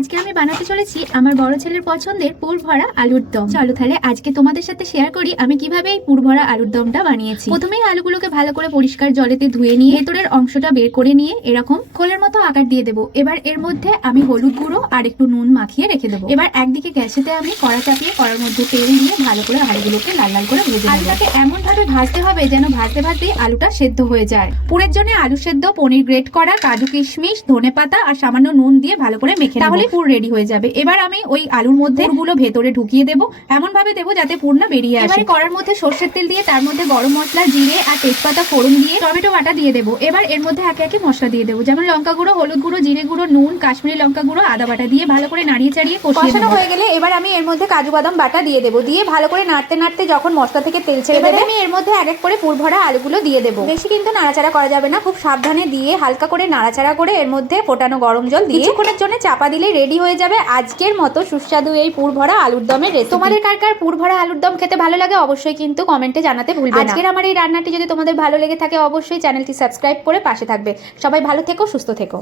আজকে আমি বানাতে চলেছি আমার বড় ছেলের পছন্দের পুর ভরা আলুর দম। চলো তাহলে আজকে তোমাদের সাথে শেয়ার করি আমি কিভাবে এই পুর ভরা আলুর দমটা বানিয়েছি। প্রথমেই আলুগুলোকে ভালো করে পরিষ্কার জলেতে ধুয়ে নিয়ে ভেতরের অংশটা বের করে নিয়ে এরকম খোলের মতো আকার দিয়ে দেবো। এবার এর মধ্যে আমি হলুদ গুঁড়ো আর একটু নুন মাখিয়ে রেখে দেবো। এবার একদিকে গ্যাসেতে আমি কড়া চাপিয়ে কড়ার মধ্যে তেল দিয়ে ভালো করে আলুগুলোকে লাল লাল করে ভেজে আলুটাকে এমন ভাবে ভাজতে হবে যেন ভাজতে ভাজতেই আলুটা সেদ্ধ হয়ে যায়। পুরের জন্য আলু সেদ্ধ, পনির গ্রেট করা, কাজু কিশমিশ, ধনেপাতা আর সামান্য নুন দিয়ে ভালো করে মেখে তাহলে পুর রেডি হয়ে যাবে। এবার আমি ওই আলুর মধ্যে পুরগুলো ভেতরে ঢুকিয়ে দেবো, এমন ভাবে দেবো যাতে পুর না বেরিয়ে আসে। এবার কড়ার মধ্যে সর্ষের তেল দিয়ে তার মধ্যে গরম মশলা, জিরে আর তেজপাতা ফোড়ন দিয়ে টমেটো বাটা দিয়ে দেবো। এবার এর মধ্যে একে একে মশলা দিয়ে দেবো, যেমন লঙ্কা গুঁড়ো, হলুদ গুঁড়ো, জিরে গুঁড়ো, নুন, কাশ্মীরি লঙ্কা গুঁড়ো, আদা বাটা দিয়ে ভালো করে নাড়িয়ে চাড়িয়ে কষানো হয়ে গেলে এবার আমি এর মধ্যে কাজু বাদাম বাটা দিয়ে দেবো। দিয়ে ভালো করে নাড়তে নাড়তে যখন মশলা থেকে তেল ছেড়ে দেবে আমি এর মধ্যে এক এক করে পুর ভরা আলুগুলো দিয়ে দেবো। বেশি কিন্তু নাড়াচাড়া করা যাবে না, খুব সাবধানে দিয়ে হালকা করে নাড়াচাড়া করে এর মধ্যে ফোটানো গরম জল দিয়ে কিছুক্ষণের জন্য চাপা দিলে রেডি হয়ে যাবে আজকের মতো সুস্বাদু এই পুর ভরা আলুর দমের রেসিপি। তোমাদের কার কার পুর ভরা আলুর দম খেতে ভালো লাগে অবশ্যই কিন্তু কমেন্টে জানাতে ভুলবে না। আজকের আমার এই রান্নাটি যদি তোমাদের ভালো লেগে থাকে অবশ্যই চ্যানেলটি সাবস্ক্রাইব করে পাশে থাকবে। সবাই ভালো থেকো, সুস্থ থেকো।